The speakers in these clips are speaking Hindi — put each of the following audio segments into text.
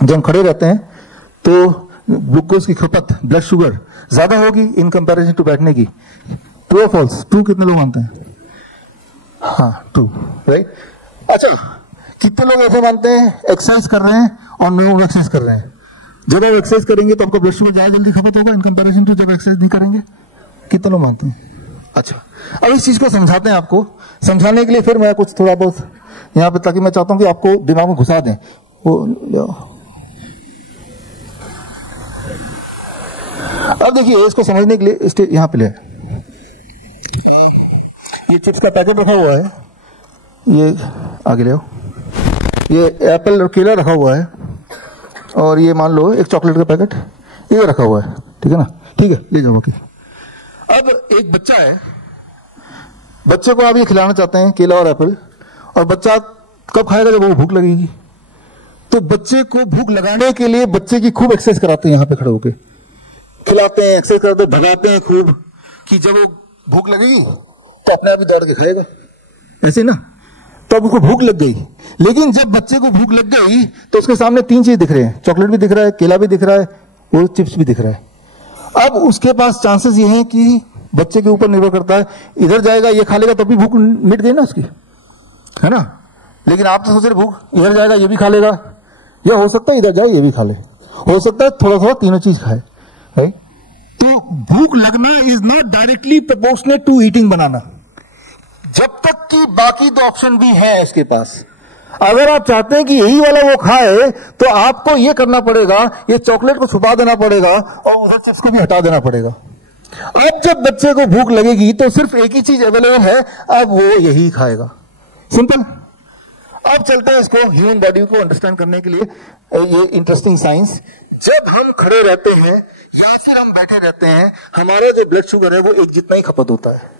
जब हम खड़े रहते हैं तो ग्लूकोज की खपत, ब्लड शुगर ज्यादा होगी इन कंपैरिजन टू बैठने की। ट्रू और फॉल्स? ट्रू कितने लोग मानते हैं? हाँ, ट्रू, राइट। अच्छा, कितने लोग ऐसे मानते हैं एक्सरसाइज कर रहे हैं और नो एक्सरसाइज कर रहे हैं? जब आप एक्सरसाइज करेंगे तो आपका ब्लड शुगर ज्यादा जल्दी खपत होगा इन कंपैरिजन टू जब एक्सरसाइज नहीं करेंगे? कितने लोग मानते हैं? अच्छा, अब इस चीज को समझाते हैं आपको। समझाने के लिए फिर मैं कुछ थोड़ा बहुत यहाँ पे, ताकि मैं चाहता हूं कि आपको दिमाग में घुसा दें वो। अब देखिए, इसको समझने के लिए यहाँ पे ले, ये चिप्स का पैकेट रखा हुआ है, ये आगे ले आओ, ये एप्पल और केला रखा हुआ है, और ये मान लो एक चॉकलेट का पैकेट ये रखा हुआ है, ठीक है ना? ठीक है, ले जाओ बाकी। अब एक बच्चा है, बच्चे को आप ये खिलाना चाहते हैं केला और एप्पल, और बच्चा कब खाएगा? जब वो भूख लगेगी। तो बच्चे को भूख लगाने के लिए बच्चे की खूब एक्सरसाइज कराते हैं, यहाँ पे खड़े होके खिलाते हैं, एक्सरसाइज कराते हैं, भगाते हैं खूब, कि जब वो भूख लगेगी तो अपने आप ही दौड़ के खाएगा, ऐसे ना? तो अब उसको भूख लग गई। लेकिन जब बच्चे को भूख लग गई तो उसके सामने तीन चीज दिख रहे हैं, चॉकलेट भी दिख रहा है, केला भी दिख रहा है, वो चिप्स भी दिख रहा है। अब उसके पास चांसेस ये हैं कि बच्चे के ऊपर निर्भर करता है, इधर जाएगा ये खा लेगा तब भी भूख मिट गई ना उसकी, है ना? लेकिन आप तो सोच रहे भूख, इधर जाएगा ये भी खा लेगा, या हो सकता है इधर जाए ये भी खा ले, हो सकता है थोड़ा थोड़ा तीनों चीज खाए, है? तो भूख लगना is not directly proportionate to eating banana, जब तक कि बाकी दो ऑप्शन भी हैं इसके पास। अगर आप चाहते हैं कि यही वाला वो खाए तो आपको ये करना पड़ेगा, ये चॉकलेट को छुपा देना पड़ेगा और उधर चिप्स को भी हटा देना पड़ेगा। अब जब बच्चे को भूख लगेगी तो सिर्फ एक ही चीज अवेलेबल है, अब वो यही खाएगा, सिंपल। अब चलते हैं इसको ह्यूमन बॉडी को अंडरस्टैंड करने के लिए, ये इंटरेस्टिंग साइंस। जब हम खड़े रहते हैं या फिर हम बैठे रहते हैं, हमारा जो ब्लड शुगर है वो एक जितना ही खपत होता है।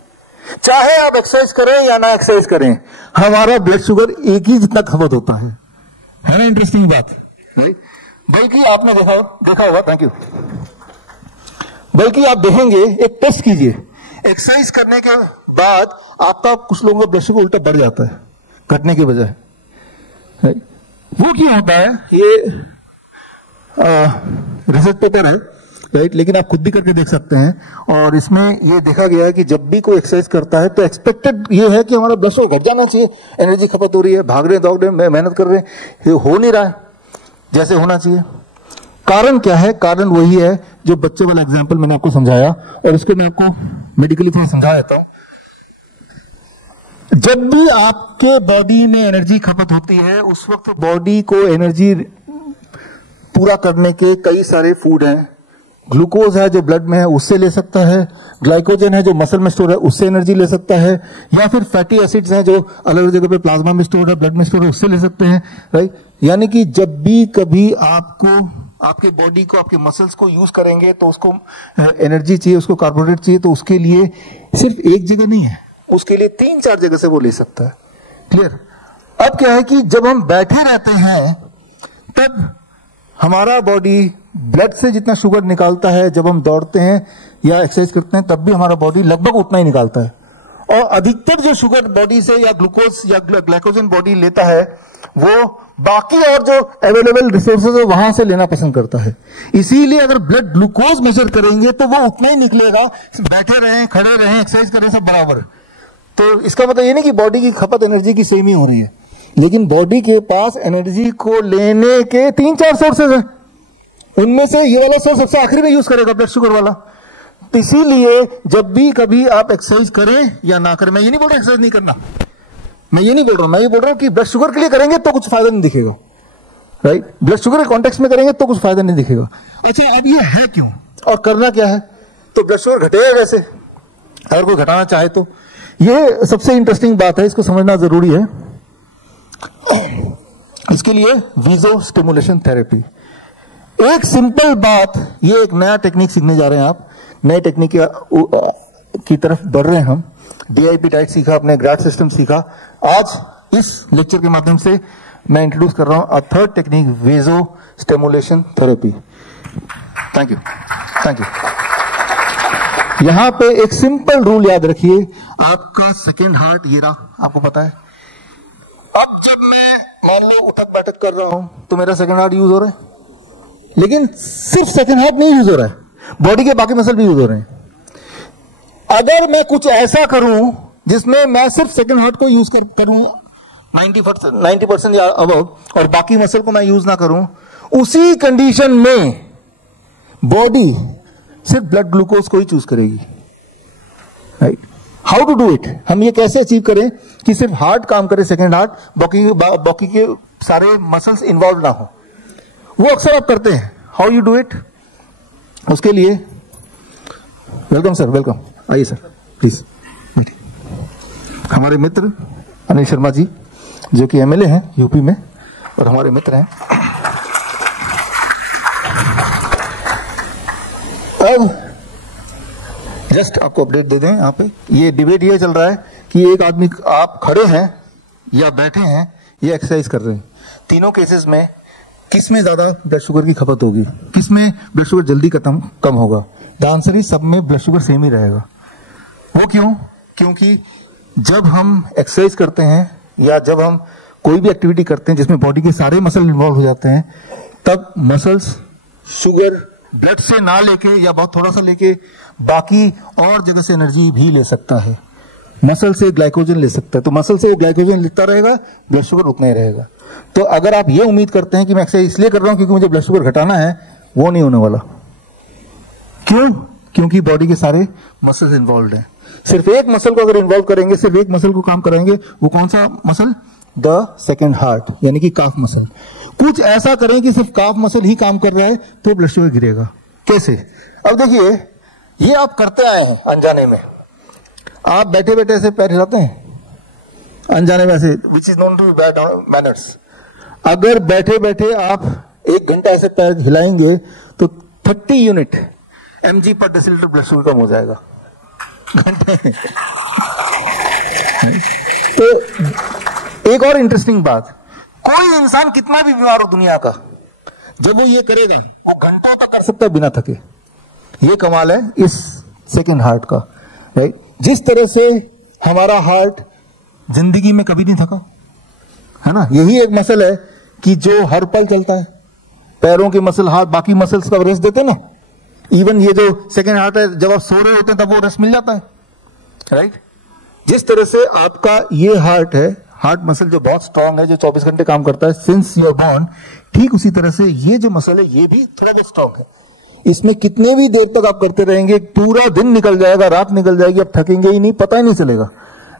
चाहे आप एक्सरसाइज करें या ना एक्सरसाइज करें, हमारा ब्लड शुगर एक ही जितना खपत होता है ना? इंटरेस्टिंग बात, बल्कि आपने देखा होगा, थैंक यू, बल्कि आप देखेंगे, एक टेस्ट कीजिए, एक्सरसाइज करने के बाद आपका कुछ लोगों का ब्लड शुगर उल्टा बढ़ जाता है घटने के बजाय। वो क्यों होता है? ये रिसर्च पेपर है, राइट, लेकिन आप खुद भी करके देख सकते हैं। और इसमें ये देखा गया है कि जब भी कोई एक्सरसाइज करता है तो एक्सपेक्टेड ये है कि हमारा ब्लड शुगर घट जाना चाहिए, एनर्जी खपत हो रही है, भाग रहे हैं, दौड़ रहे हैं, मेहनत कर रहे हैं, ये हो नहीं रहा है जैसे होना चाहिए। कारण क्या है? कारण वही है जो बच्चे वाला एग्जाम्पल मैंने आपको समझाया, और इसको मैं आपको मेडिकली थोड़ा समझा देता हूं। जब भी आपके बॉडी में एनर्जी खपत होती है, उस वक्त बॉडी को एनर्जी पूरा करने के कई सारे फूड हैं। ग्लूकोज है जो ब्लड में है, उससे ले सकता है, ग्लाइकोजन है जो मसल में स्टोर है, उससे एनर्जी ले सकता है, या फिर फैटी एसिड्स हैं जो अलग अलग जगह पे प्लाज्मा में स्टोर है, ब्लड में स्टोर है, उससे ले सकते हैं, राइट। यानी कि जब भी कभी आपको आपके बॉडी को, आपके मसल्स को यूज करेंगे तो उसको एनर्जी चाहिए, उसको कार्बोहाइड्रेट चाहिए, तो उसके लिए सिर्फ एक जगह नहीं है, उसके लिए 3-4 जगह से वो ले सकता है। क्लियर? अब क्या है कि जब हम बैठे रहते हैं तब हमारा बॉडी ब्लड से जितना शुगर निकालता है, जब हम दौड़ते हैं या एक्सरसाइज करते हैं तब भी हमारा बॉडी लगभग उतना ही निकालता है। और अधिकतर जो शुगर बॉडी से या ग्लूकोज या ग्लाइकोजन बॉडी लेता है, वो बाकी और जो अवेलेबल रिसोर्सेज है वहां से लेना पसंद करता है। इसीलिए अगर ब्लड ग्लूकोज मेजर करेंगे तो वो उतना ही निकलेगा, बैठे रहें, खड़े रहें, एक्सरसाइज करें, सब बराबर। तो इसका मतलब ये नहीं कि बॉडी की खपत एनर्जी की सेम ही हो रही है, लेकिन बॉडी के पास एनर्जी को लेने के 3-4 सोर्सेज हैं, उनमें से ये वाला सोर्स सबसे आखिरी में यूज करेगा, ब्लड शुगर वाला। तो इसीलिए जब भी कभी आप एक्सरसाइज करें या ना करें, मैं ये नहीं बोल रहा एक्सरसाइज नहीं करना, मैं ये नहीं बोल रहा हूं, मैं ये बोल रहा हूं कि ब्लड शुगर के लिए करेंगे तो कुछ फायदा नहीं दिखेगा, राइट। ब्लड शुगर के कॉन्टेक्स्ट में करेंगे तो कुछ फायदा नहीं दिखेगा। अच्छा, अब ये है क्यों और करना क्या है? तो ब्लड शुगर घटेगा कैसे अगर कोई घटाना चाहे तो? ये सबसे इंटरेस्टिंग बात है, इसको समझना जरूरी है। इसके लिए वीजो स्टिमुलेशन थेरेपी, एक सिंपल बात, ये एक नया टेक्निक सीखने जा रहे हैं आप, नए टेक्निक की तरफ बढ़ रहे हैं हम। डीआईपी डाइट सीखा, अपने ग्राड सिस्टम सीखा, आज इस लेक्चर के माध्यम से मैं इंट्रोड्यूस कर रहा हूं a third technique, Visio stimulation therapy. Thank you, thank you. यहां पे एक सिंपल रूल याद रखिए, आपका सेकेंड हार्ट ये रहा, आपको पता है। अब जब मैं मान लो उठक बैठक कर रहा हूं तो मेरा सेकेंड हार्ट यूज हो रहा है, लेकिन सिर्फ सेकंड हार्ट नहीं यूज हो रहा है, बॉडी के बाकी मसल भी यूज हो रहे हैं। अगर मैं कुछ ऐसा करूं जिसमें मैं सिर्फ सेकंड हार्ट को यूज करूं 90% या अबव, और बाकी मसल को मैं यूज ना करूं, उसी कंडीशन में बॉडी सिर्फ ब्लड ग्लूकोज को ही चूज करेगी। Right, how to do it? हम ये कैसे अचीव करें कि सिर्फ हार्ट काम करे, सेकंड हार्ट, बाकी के सारे मसल्स इन्वॉल्व ना हो? वो अक्सर आप करते हैं। How you do it? उसके लिए वेलकम सर, वेलकम, आइए सर प्लीज। हमारे मित्र अनिल शर्मा जी जो कि एमएलए हैं यूपी में और हमारे मित्र हैं। अब जस्ट आपको अपडेट दे दें, यहाँ पे ये डिबेट ये चल रहा है कि एक आदमी, आप खड़े हैं या बैठे हैं, ये एक्सरसाइज कर रहे हैं, तीनों केसेस में किस में ज्यादा ब्लड शुगर की खपत होगी, किस में ब्लड शुगर जल्दी कम होगा? द आंसर ही सब में ब्लड शुगर सेम ही रहेगा। वो क्यों? क्योंकि जब हम एक्सरसाइज करते हैं या जब हम कोई भी एक्टिविटी करते हैं जिसमें बॉडी के सारे मसल इन्वॉल्व हो जाते हैं, तब मसल्स शुगर ब्लड से ना लेके या बहुत थोड़ा सा लेके बाकी और जगह से एनर्जी भी ले सकता है। मसल से ग्लाइकोजन ले सकता है, तो मसल से वो ग्लाइकोजन लेता रहेगा, ब्लड शुगर उतना ही रहेगा। तो अगर आप ये उम्मीद करते हैं कि मैं एक्सरसाइज इसलिए कर रहा हूं क्योंकि मुझे ब्लड शुगर घटाना है, वो नहीं होने वाला। क्यों? क्योंकि बॉडी के सारे मसल्स इन्वॉल्व हैं। सिर्फ एक मसल को अगर इन्वॉल्व करेंगे, सिर्फ एक मसल को काम कराएंगे, वो कौन सा मसल? द सेकेंड हार्ट, यानी कि काफ मसल। कुछ ऐसा करें कि सिर्फ काफ मसल ही काम कर रहा है, तो ब्लड शुगर गिरेगा। कैसे? अब देखिए, ये आप करते आए हैं अनजाने में। आप बैठे बैठे ऐसे पैर हिलाते हैं अनजाने में, ऐसे, which is known to bad manners. अगर बैठे बैठे आप 1 घंटा ऐसे पैर हिलाएंगे तो 30 यूनिट mg पर डेसिलीटर ब्लड शुगर कम हो जाएगा घंटे में। तो एक और इंटरेस्टिंग बात, कोई इंसान कितना भी बीमार हो दुनिया का, जब वो ये करेगा वो घंटा तक कर सकता है बिना थके। ये कमाल है इस सेकंड हार्ट का। राइट, जिस तरह से हमारा हार्ट जिंदगी में कभी नहीं थका, है ना, यही एक मसल है कि जो हर पल चलता है। पैरों के मसल, हाथ, बाकी मसल्स का रेस्ट देते हैं ना। इवन ये जो सेकेंड हार्ट है, जब आप सो रहे होते हैं तब वो रेस्ट मिल जाता है। राइट, जिस तरह से आपका ये हार्ट है, हार्ट मसल जो बहुत स्ट्रांग है, जो 24 घंटे काम करता है सिंस यू आर बॉर्न, ठीक उसी तरह से ये जो मसल है ये भी थोड़ा बहुत स्ट्रांग है। इसमें कितने भी देर तक आप करते रहेंगे, पूरा दिन निकल जाएगा, रात निकल जाएगी, आप थकेंगे ही नहीं, पता ही नहीं चलेगा।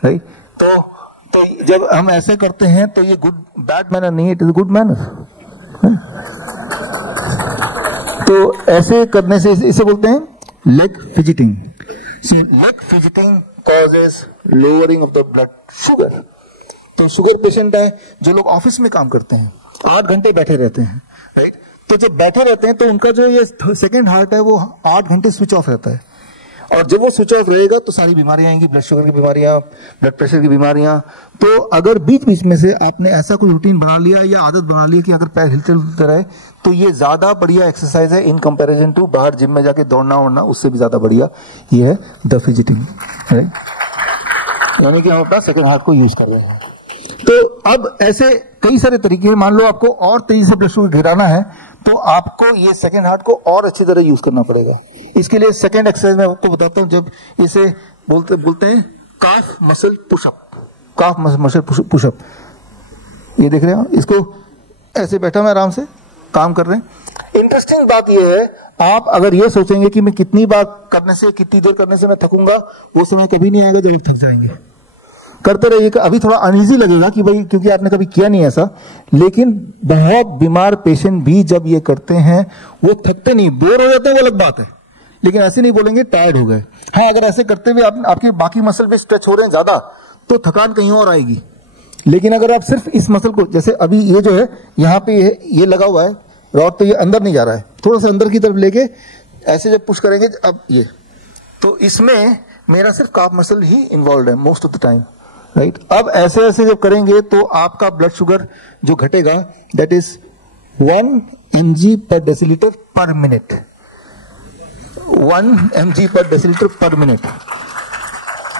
राइट, तो जब हम ऐसे करते हैं तो ये गुड बैड मैनर नहीं, इट इज गुड मैनर। तो ऐसे करने से इसे बोलते हैं leg fidgeting. Leg fidgeting causes lowering of the blood sugar. तो शुगर पेशेंट है, जो लोग ऑफिस में काम करते हैं, 8 घंटे बैठे रहते हैं। राइट, तो जब बैठे रहते हैं तो उनका जो ये सेकेंड हार्ट है वो 8 घंटे स्विच ऑफ रहता है, और जब वो स्विच ऑफ रहेगा तो सारी बीमारियां आएंगी, ब्लड शुगर की बीमारियां, ब्लड प्रेशर की बीमारियां। तो अगर बीच बीच में से आपने ऐसा कोई रूटीन बना लिया या आदत बना ली कि अगर पैर हिलते हिलते रहे, तो ये ज्यादा बढ़िया एक्सरसाइज है इन कंपैरिजन टू बाहर जिम में जाके दौड़ना वोड़ना, उससे भी ज्यादा बढ़िया ये है द फिजिटिंग। यानी कि हम अपना सेकेंड हार्ट को यूज कर रहे हैं। तो अब ऐसे कई सारे तरीके हैं। मान लो आपको और तेजी से ब्लड शुगर गिराना है तो आपको ये सेकेंड हार्ट को और अच्छी तरह यूज करना पड़ेगा। इसके लिए सेकेंड एक्सरसाइज मैं आपको बताता हूं, जब इसे बोलते हैं calf muscle pushup. Calf muscle pushup, ये देख रहे हैं, इसको ऐसे बैठा मैं आराम से काम कर रहे हैं। इंटरेस्टिंग बात यह है, आप अगर ये सोचेंगे कि मैं कितनी बार करने से, कितनी देर करने से मैं थकूंगा, वो समय कभी नहीं आएगा जब आप थक जाएंगे। करते रहिए। अभी थोड़ा अनईजी लगेगा कि भाई क्योंकि आपने कभी किया नहीं ऐसा, लेकिन बहुत बीमार पेशेंट भी जब ये करते हैं वो थकते नहीं, बोर हो जाते हैं, वो अलग बात है, लेकिन ऐसे नहीं बोलेंगे टायर्ड हो गए। हाँ, अगर ऐसे करते हुए आपके बाकी मसल भी स्ट्रेच हो रहे हैं ज्यादा, तो थकान कहीं और आएगी। लेकिन अगर आप सिर्फ इस मसल को, जैसे अभी ये जो है यहाँ पे ये लगा हुआ है रॉड, तो ये अंदर नहीं जा रहा है, थोड़ा सा अंदर की तरफ लेके ऐसे जब पुश करेंगे, अब ये, तो इसमें मेरा सिर्फ काफ मसल ही इन्वॉल्व है most of the time. Right, अब ऐसे ऐसे जब करेंगे तो आपका ब्लड शुगर जो घटेगा दैट इज 1 mg पर डेसिलीटर पर मिनट। 1 mg पर डेसिलीटर पर मिनट,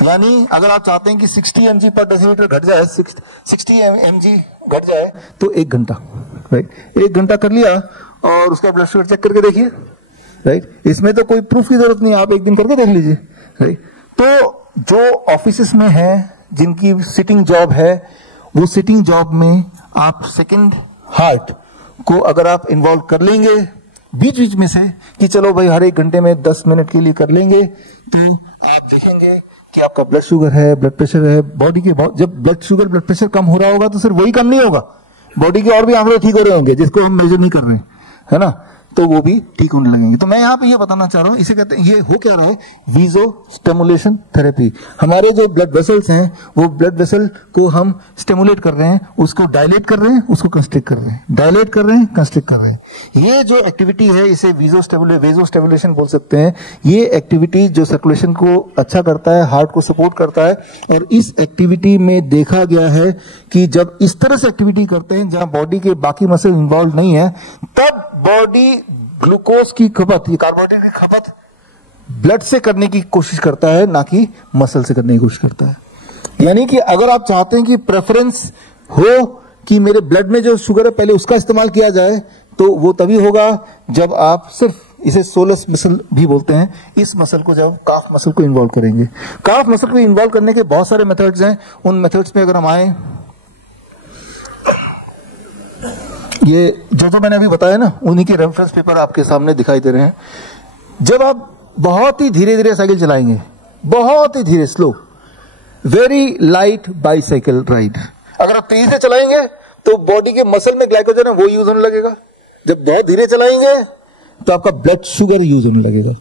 यानी अगर आप चाहते हैं कि 60 mg पर डेसिलीटर घट जाए, 60 mg घट जाए, तो 1 घंटा। राइट, 1 घंटा कर लिया और उसका ब्लड शुगर चेक करके देखिए, राइट। इसमें तो कोई प्रूफ की जरूरत नहीं, आप एक दिन करके देख लीजिए, राइट। तो जो ऑफिसेस में है, जिनकी सिटिंग जॉब है, वो सिटिंग जॉब में आप सेकंड हार्ट को अगर आप इन्वॉल्व कर लेंगे बीच बीच में से, कि चलो भाई हर 1 घंटे में 10 मिनट के लिए कर लेंगे, तो आप देखेंगे कि आपका ब्लड शुगर है, ब्लड प्रेशर है, बॉडी के जब ब्लड शुगर ब्लड प्रेशर कम हो रहा होगा तो सिर्फ वही कम नहीं होगा, बॉडी के और भी आंकड़े ठीक हो रहे होंगे जिसको हम मेजर नहीं कर रहे हैं, है ना, तो वो भी ठीक होने लगेंगे। तो मैं यहाँ पे ये बताना चाह रहा हूँ, इसे कहते हैं, ये हो क्या रहा है, वीजो स्टिमुलेशन थेरेपी। हमारे जो ब्लड वेसल्स हैं, वो ब्लड वेसल को हम स्टिमुलेट कर रहे हैं, उसको डायलेट कर रहे हैं, उसको कंस्ट्रिक्ट कर रहे हैं, डायलेट कर रहे हैं, कंस्ट्रिक्ट कर रहे हैं। ये जो एक्टिविटी है, इसे वीजो स्टिमुलेशन बोल सकते हैं। ये एक्टिविटी जो सर्कुलेशन को अच्छा करता है, हार्ट को सपोर्ट करता है, और इस एक्टिविटी में देखा गया है कि जब इस तरह से एक्टिविटी करते हैं जहां बॉडी के बाकी मसल इन्वॉल्व नहीं है, तब बॉडी ग्लूकोज की खपत, ये कार्बोहाइड्रेट की खपत ब्लड से करने की कोशिश करता है, ना कि मसल से करने की कोशिश करता है। यानी कि अगर आप चाहते हैं कि प्रेफरेंस हो कि मेरे ब्लड में जो शुगर है पहले उसका इस्तेमाल किया जाए, तो वो तभी होगा जब आप सिर्फ, इसे सोलस मसल भी बोलते हैं, इस मसल को जब काफ मसल को इन्वॉल्व करेंगे। काफ मसल को इन्वॉल्व करने के बहुत सारे मेथड्स हैं। उन मेथड्स में अगर हम आए, ये जो मैंने अभी बताया ना, उन्हीं के रेफरेंस पेपर आपके सामने दिखाई दे रहे हैं। जब आप बहुत ही धीरे धीरे साइकिल चलाएंगे, बहुत ही धीरे, slow, very light bicycle ride, अगर आप तेजी से चलाएंगे तो बॉडी के मसल में ग्लाइकोजन है वो यूज होने लगेगा। जब बहुत धीरे चलाएंगे तो आपका ब्लड शुगर यूज होने लगेगा।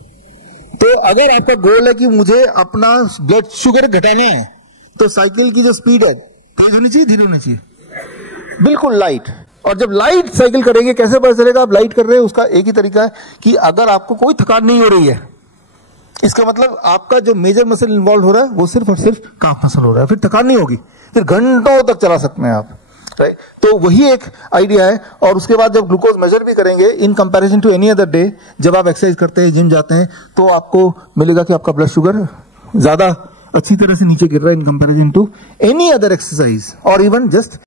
तो अगर आपका गोल है कि मुझे अपना ब्लड शुगर घटाना है, तो साइकिल की जो स्पीड है तेज होनी चाहिए, धीरे होनी चाहिए, बिल्कुल लाइट। और जब लाइट साइकिल करेंगे, कैसे पता चलेगा आप लाइट कर रहे हैं? उसका एक ही तरीका है कि अगर आपको कोई थकान नहीं हो रही है, इसका मतलब आपका जो मेजर मसल इन्वॉल्व हो रहा है वो सिर्फ और सिर्फ काफ मसल हो रहा है, फिर थकान नहीं होगी, फिर घंटों तक चला सकते हैं आप, राइट। तो वही एक आइडिया है। और उसके बाद जब ग्लूकोज मेजर भी करेंगे in comparison to any other day, जब आप एक्सरसाइज करते हैं, जिम जाते हैं, तो आपको मिलेगा कि आपका ब्लड शुगर ज्यादा अच्छी तरह से नीचे गिर रहा है in comparison to any other exercise और इवन जस्ट